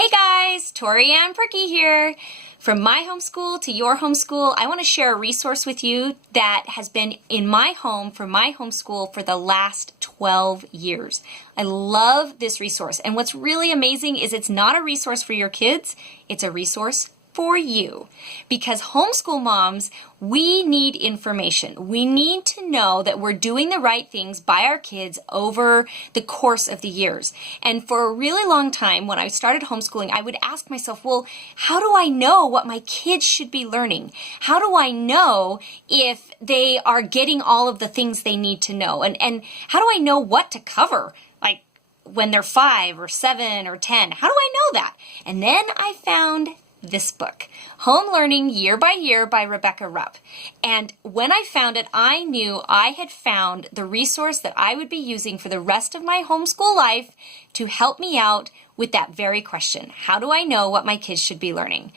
Hey guys, Tori Ann Perky here. From my homeschool to your homeschool, I want to share a resource with you that has been in my home for my homeschool for the last 12 years. I love this resource, and what's really amazing is it's not a resource for your kids, it's a resource for you. Because homeschool moms, we need information. We need to know that we're doing the right things by our kids over the course of the years. And for a really long time, when I started homeschooling, I would ask myself, well, how do I know what my kids should be learning? How do I know if they are getting all of the things they need to know? And how do I know what to cover? Like when they're 5 or 7 or 10, how do I know that? And then I found this book, Home Learning Year by Year by Rebecca Rupp. And when I found it, I knew I had found the resource that I would be using for the rest of my homeschool life to help me out with that very question. How do I know what my kids should be learning?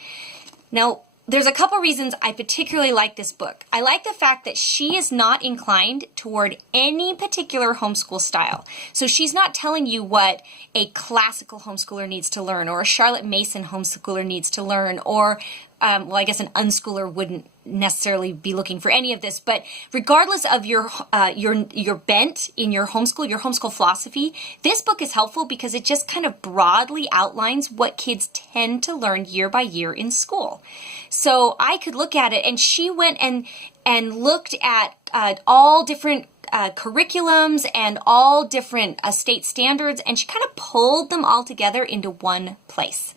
Now, there's a couple reasons I particularly like this book. I like the fact that she is not inclined toward any particular homeschool style. So she's not telling you what a classical homeschooler needs to learn, or a Charlotte Mason homeschooler needs to learn, or well, I guess an unschooler wouldn't necessarily be looking for any of this, but regardless of your bent in your homeschool philosophy, this book is helpful because it just kind of broadly outlines what kids tend to learn year by year in school. So I could look at it, and she went and looked at all different curriculums and all different state standards, and she kind of pulled them all together into one place.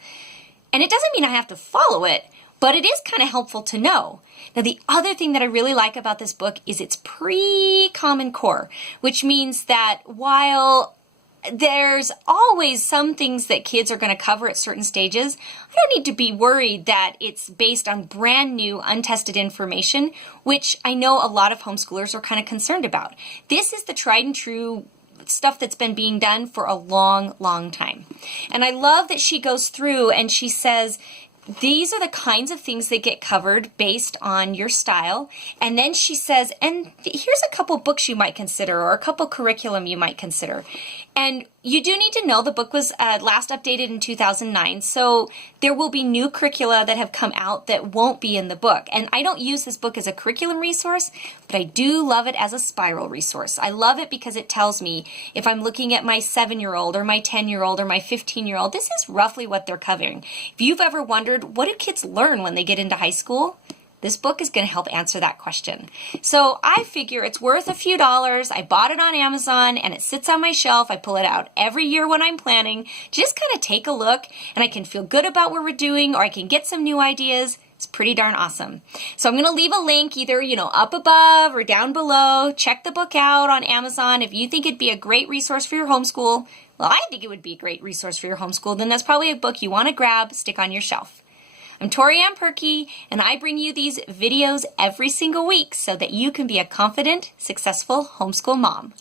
And it doesn't mean I have to follow it, but it is kind of helpful to know. Now, the other thing that I really like about this book is its pre-Common Core, which means that while there's always some things that kids are going to cover at certain stages, I don't need to be worried that it's based on brand new, untested information, which I know a lot of homeschoolers are kind of concerned about. This is the tried and true stuff that's been being done for a long, long time. And I love that she goes through and she says, these are the kinds of things that get covered based on your style. And then she says, and here's a couple books you might consider, or a couple curriculum you might consider. And you do need to know the book was last updated in 2009, so there will be new curricula that have come out that won't be in the book. And I don't use this book as a curriculum resource, but I do love it as a spiral resource. I love it because it tells me if I'm looking at my 7-year-old or my 10-year-old or my 15-year-old, this is roughly what they're covering. If you've ever wondered, what do kids learn when they get into high school? This book is going to help answer that question. So I figure it's worth a few dollars. I bought it on Amazon and it sits on my shelf. I pull it out every year when I'm planning. Just kind of take a look, and I can feel good about what we're doing, or I can get some new ideas. It's pretty darn awesome. So I'm going to leave a link either, up above or down below. Check the book out on Amazon. If you think it'd be a great resource for your homeschool, well, I think it would be a great resource for your homeschool, then that's probably a book you want to grab, stick on your shelf. I'm Tori Ann Perky, and I bring you these videos every single week so that you can be a confident, successful homeschool mom.